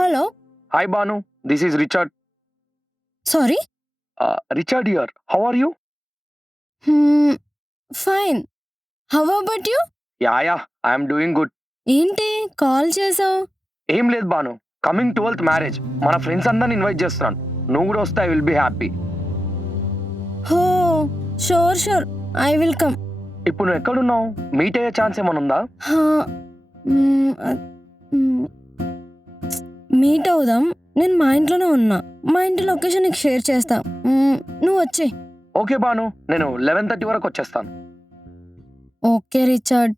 Hello. Hi Banu, this is Richard. Sorry. Richard here. How are you? Fine. How about you? Yeah, I am doing good. ఏంటి call చేసావు? ఏం లేదు Banu, coming 12th marriage, మన friends అందరిని invite చేస్తున్నాను. నువ్వు కూడా వస్తే ఐ విల్ బి హ్యాపీ. హో, షూర్ ఐ విల్ కమ్. ఇప్పుడు నువ్వు ఎక్కడున్నావు? మీట్ అయ్యే ఛాన్స్ ఏమైనా ఉందా? మీట్ అవుదాం. నేను మా ఇంట్లోనే ఉన్నా. మా ఇంటి లొకేషన్ నీకు షేర్ చేస్తా. నువ్వు వచ్చే. ఓకే బాను, నేను 11:30 వరకు వచ్చేస్తాను. Okay Richard.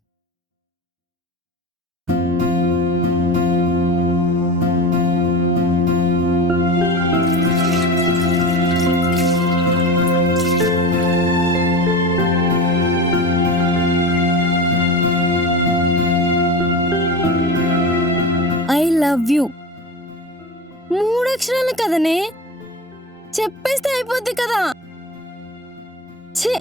I love you. 3 అక్షరాలు కదనే, చెప్పేస్తే అయిపోద్ది కదా. ఛీ.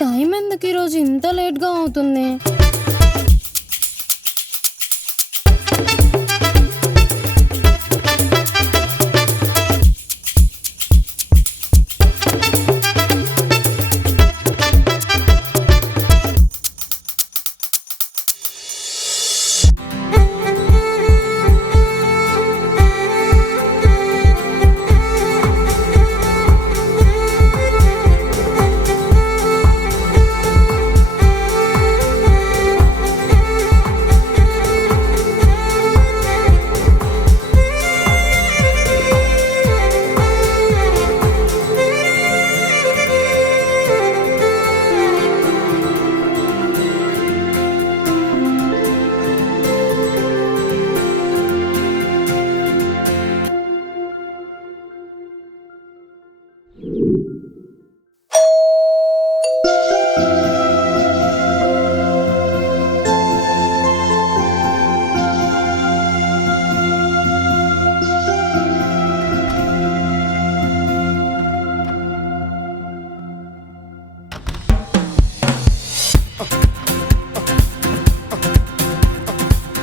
టైం ఎందుకు ఈరోజు ఇంత లేట్గా అవుతుంది?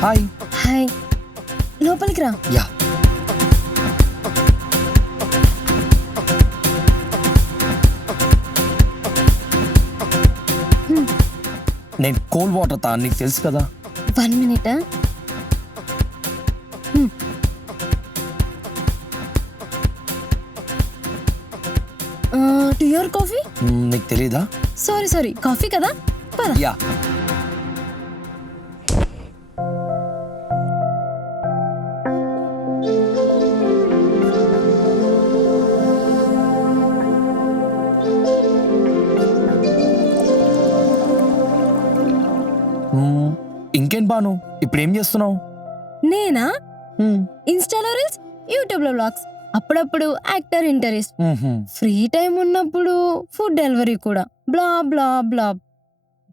హాయ్. హాయ్, లోపలికి రా. యా. నేను కోల్డ్ వాటర్ తా, నీకు తెలుసు కదా. 1 minute. To your coffee. నీకు తెలీదా? సారీ, కాఫీ కదా, పద. యా. ఇంకేం బాను, ఇప్పుడు ఏం చేస్తున్నావు? నేనా? ఇన్స్టాలో రీల్స్, యూట్యూబ్ లో వ్లాగ్స్, అప్పుడప్పుడు యాక్టర్ ఇంటర్వ్యూస్, ఫ్రీ టైం ఉన్నప్పుడు ఫుడ్ డెలివరీ కూడా. బ్లా బ్లా బ్లా.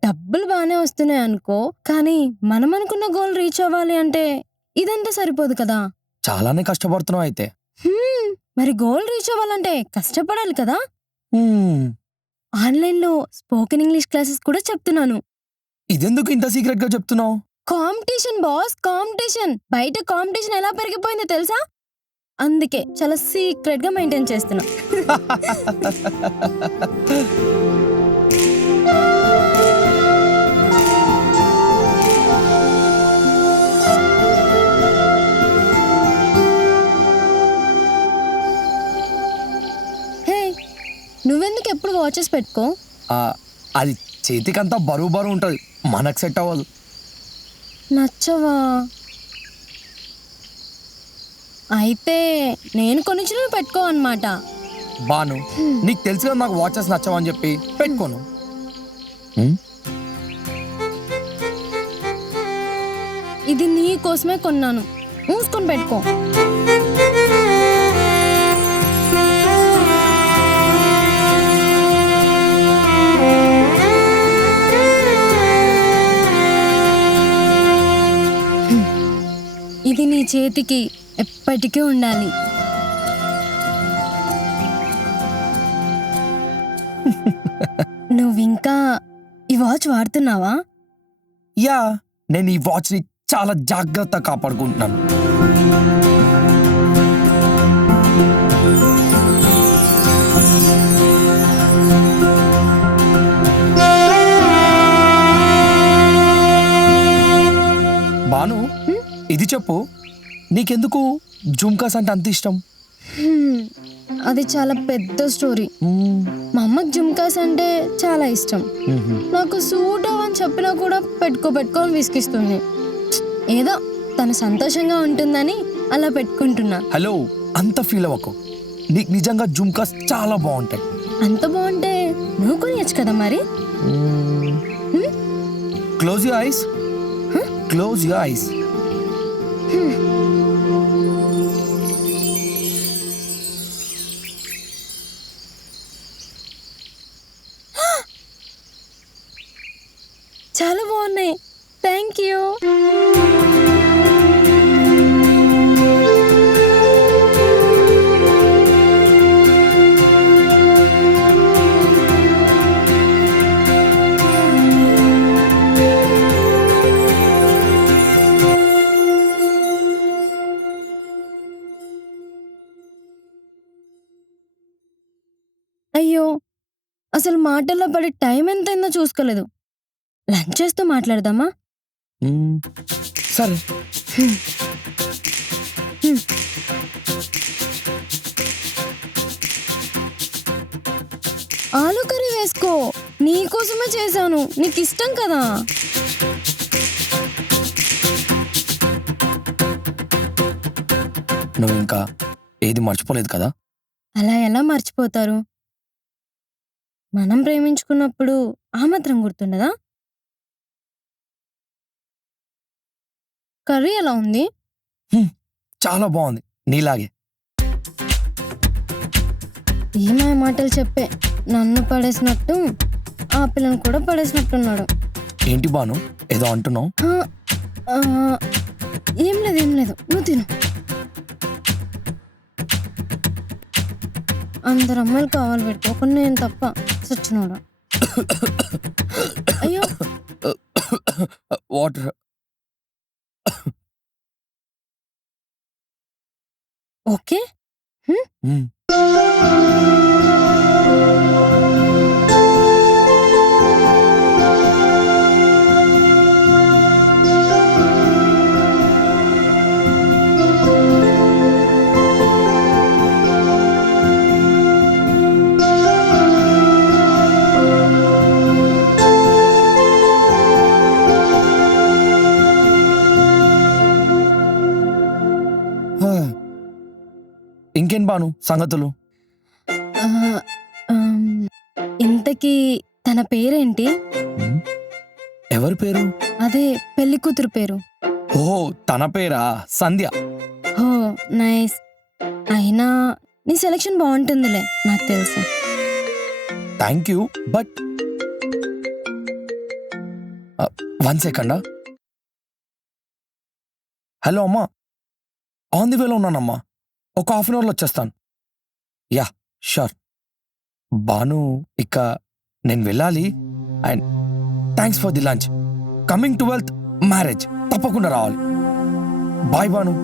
డబ్బులు బాగానే వస్తున్నాయి అనుకో, కానీ మనం అనుకున్న గోల్ రీచ్ అవ్వాలి అంటే ఇదంతా సరిపోదు కదా. చాలానే కష్టపడుతున్నావు అయితే. మరి గోల్ రీచ్ అవ్వాలంటే కష్టపడాలి కదా. ఆన్లైన్ లో స్పోకెన్ ఇంగ్లీష్ క్లాసెస్ కూడా చెప్తున్నాను. ఇదెందుకు ఇంత సీక్రెట్ గా చెప్తున్నావు? Competition boss, competition. బయట కాంపిటీషన్ ఎలా పెరిగిపోయిందో తెలుసా? అందుకే చాలా సీక్రెట్ గా మెయింటైన్ చేస్తున్నా. వాచెస్ పెట్టుకో. అది చేతికంతా బరువు బరువు ఉంటుంది, మనకు సెట్ అవ్వదు. నచ్చవా? అయితే నేను కొనిచ్చిన పెట్టుకో అన్నమాట. బాను, నీకు తెలుసు కదా నాకు వాచెస్ నచ్చవని చెప్పి పెట్టుకోను. ఇది నీ కోసమే కొన్నాను, మూసుకొని పెట్టుకో. ఇది నీ చేతికి ఎప్పటికీ ఉండాలి. నువ్వింకా ఈ వాచ్ వాడుతున్నావా? యా, నేను ఈ వాచ్ని చాలా జాగ్రత్తగా కాపాడుకుంటున్నాను. బాను, ఇది చెప్పు, నీకెందుకు జుమ్కాస్ అంటే అంత ఇష్టం? అది చాలా పెద్ద స్టోరీ. మా అమ్మకి జుమ్కాస్ అంటే చాలా ఇష్టం. నాకు సూట్ అవ్వని చెప్పినా కూడా పెట్టుకోని విసిగిస్తుంది. ఏదో తను సంతోషంగా ఉంటుందని అలా పెట్టుకుంటున్నా. హలో, అంత ఫీల్ అవ్వకు, నీకు నిజంగా జుమ్కాస్ చాలా బాగుంటాయి. అంత బాగుంటే నువ్వు కొనియచ్చు కదా మరి. Close your eyes, close your eyes. చాలా బాగున్నాయి, థ్యాంక్ యూ. అయ్యో, అసలు మాటల్లో పడి టైం ఎంతైందో చూసుకోలేదు. లంచ్ చేస్తూ మాట్లాడదామా? సరే. ఆలు కర్రీ వేసుకో, నీకోసమే చేశాను, నీకు ఇష్టం కదా. నువ్వు ఇంకా ఏది మర్చిపోలేదు కదా? అలా ఎలా మర్చిపోతారు? మనం ప్రేమించుకున్నప్పుడు ఆ మాత్రం గుర్తుండదా? కర్రీ ఎలా ఉంది? చాలా బాగుంది, నీలాగే. ఏమాయ మాటలు చెప్పే నన్ను పడేసినట్టు ఆ పిల్లని కూడా పడేసినట్టున్నాడు. ఏంటి బాను, ఏదో అంటున్నావు? ఏం లేదు, నువ్వు తిను. అందరు అమ్మాయిలు కావాలి పెట్టుకో, ఒక నేను తప్ప. సచ్చినోడా. అయ్యో, వాటర్. ఓకే. ఇంకేం బాను సంగతులు? ఇంతకీ తన పేరేంటి? ఎవరి పేరు? అదే పెళ్లి కూతురు పేరు. ఓ, తన పేరా? సంధ్య. ఓ నైస్. అయినా నీ సెలక్షన్ బాగుంటుందిలే, నాకు తెలుసు. Thank you, but 1 second. Hello అమ్మా, ఆన్ ది వేలో ఉన్నానమ్మా, ఒక హాఫ్ అన్ అవర్లో వచ్చేస్తాను. Yeah sure. బాను, ఇక నేను వెళ్ళాలి. And thanks for the lunch. Coming 12th marriage, తప్పకుండా రావాలి. బాయ్ బాను.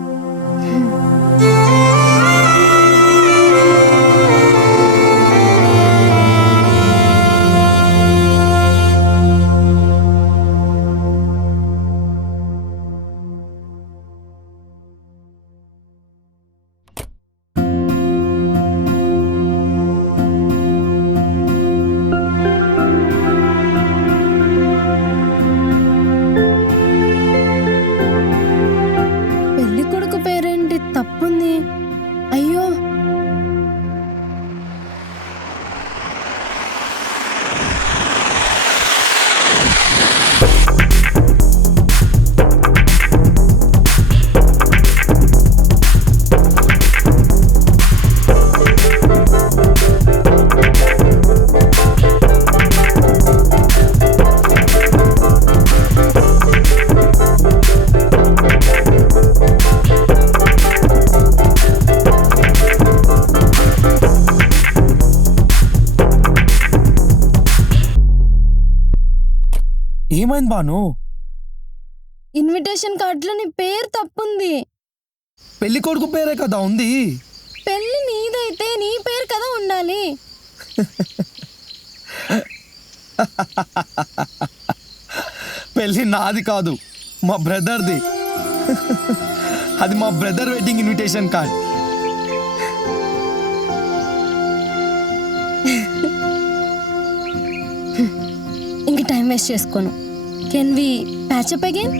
ఏమైంది బాను? ఇన్విటేషన్ కార్డులో నీ పేరు తప్పుంది. పెళ్లి కొడుకు పేరే కదా ఉంది. పెళ్లి నీదైతే నీ పేరు కదా ఉండాలి. పెళ్లి నాది కాదు, మా బ్రదర్ది. అది మా బ్రదర్ వెడ్డింగ్ ఇన్విటేషన్ కార్డ్. ఇంక టైం వేస్ట్ చేసుకోను. Can we patch up again?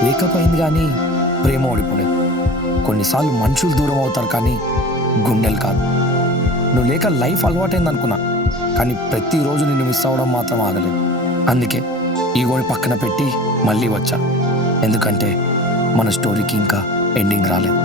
Breakup అయింది కానీ ప్రేమ ఓడిపోలేదు. కొన్నిసార్లు మనుషులు దూరం అవుతారు కానీ గుండెలు కాదు. నువ్వు లేక లైఫ్ అలవాటైంది అనుకున్నా, కానీ ప్రతిరోజు నిన్ను మిస్ అవ్వడం మాత్రం ఆగలేదు. అందుకే ఈగోని పక్కన పెట్టి మళ్ళీ వచ్చా. ఎందుకంటే మన స్టోరీకి ఇంకా ఎండింగ్ రాలేదు.